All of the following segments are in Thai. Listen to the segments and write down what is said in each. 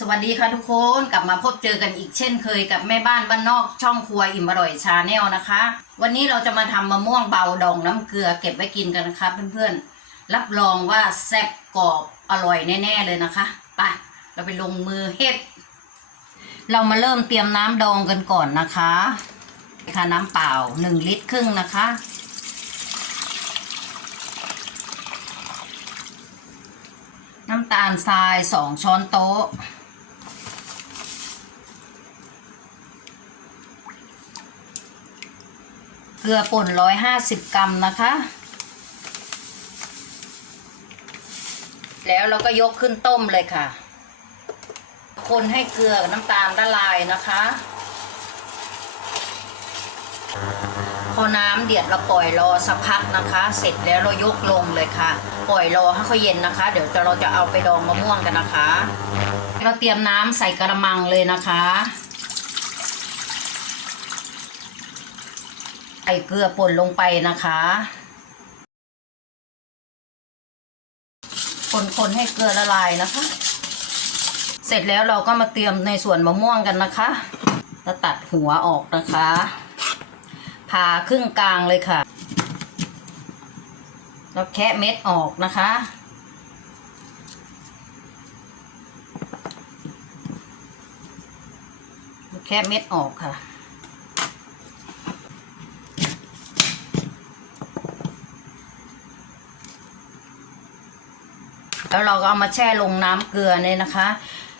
สวัสดีค่ะทุกคนกลับมาพบเจอกันอีกเช่นเคยกับแม่บ้านบ้านนอกช่องครัวอิ่มอร่อยชาแนลนะคะ วันนี้เราจะมาทำมะม่วงเบาดองน้ำเกลือเก็บไว้กินกันนะคะเพื่อนๆ รับรองว่าแซ่บกรอบอร่อยแน่ ๆเลยนะคะไปเราไปลงมือเฮ็ด เรามาเริ่มเตรียมน้ำดองกันก่อนนะคะค่ะน้ำเปล่าหนึ่งลิตรครึ่งนะคะน้ำตาลทรายสองช้อนโต๊ะ เก ลือป่นร้อยห้าสิบกรัมนะคะ แล้วเราก็ยกขึ้นต้มเลยค่ะ คนให้เกลือกับน้ำตาลละลายนะคะ พอน้ำเดือดเราปล่อยรอสักพักนะคะ เสร็จแล้วเรายกลงเลยค่ะ ปล่อยรอให้เขาเย็นนะคะ เดี๋ยวเราจะเอาไปดองมะม่วงกันนะคะ เราเตรียมน้ำใส่กระมังเลยนะคะ ใส่เกลือป่นลงไปนะคะคนๆให้เกลือละลายนะคะ เสร็จแล้วเราก็มาเตรียมในส่วนมะม่วงกันนะคะแล้วตัดหัวออกนะคะผ่าครึ่งกลางเลยค่ะ แล้วแคะเม็ดออกนะคะแล้วแคะเม็ดออกค่ะ แล้วเราก็เอามาแช่ลงน้ำเกลือเนี่ยนะคะ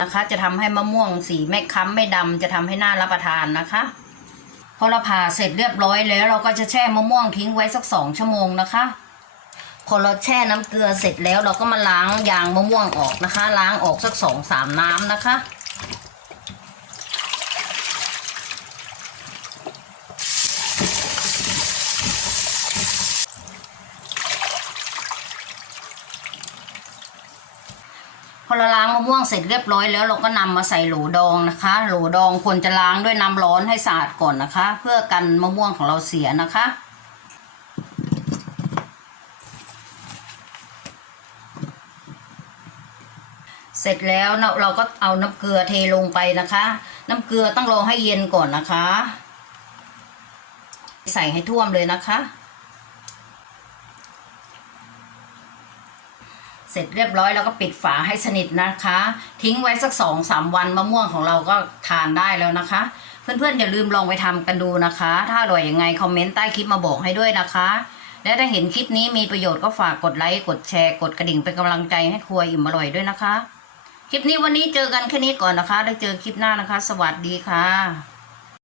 นะคะ จะทำให้มะม่วงสีไม่ค้ำไม่ดำจะทำให้น่ารับประทานนะคะพอเราผ่าเสร็จเรียบร้อยแล้ว เราก็จะแช่มะม่วงทิ้งไว้สักสองชั่วโมงนะคะพอเราแช่น้ำเกลือเสร็จแล้วเราก็มาล้างยางมะม่วงออกนะคะ ล้างออกสักสองสามน้ำนะคะ พอเราล้างมะม่วงเสร็จเรียบร้อยแล้วเราก็นำมาใส่โหลดองนะคะ โหลดองควรจะล้างด้วยน้ำร้อนให้สะอาดก่อนนะคะ เพื่อกันมะม่วงของเราเสียนะคะ เสร็จแล้วเราเราก็เอาน้ำเกลือเทลงไปนะคะ น้ำเกลือต้องรอให้เย็นก่อนนะคะ ใส่ให้ท่วมเลยนะคะ เสร็จเรียบร้อยแล้วก็ปิดฝาให้สนิทนะคะ ทิ้งไว้สักสองสามวันมะม่วงของเราก็ทานได้แล้วนะคะ เพื่อนๆอย่าลืมลองไปทำกันดูนะคะ ถ้าอร่อยยังไงคอมเมนต์ใต้คลิปมาบอกให้ด้วยนะคะ และถ้าเห็นคลิปนี้มีประโยชน์ก็ฝากกดไลค์กดแชร์กดกระดิ่งเป็นกำลังใจให้ครัวอิ่มอร่อยด้วยนะคะ คลิปนี้วันนี้เจอกันแค่นี้ก่อนนะคะ ได้เจอคลิปหน้านะคะ สวัสดีค่ะ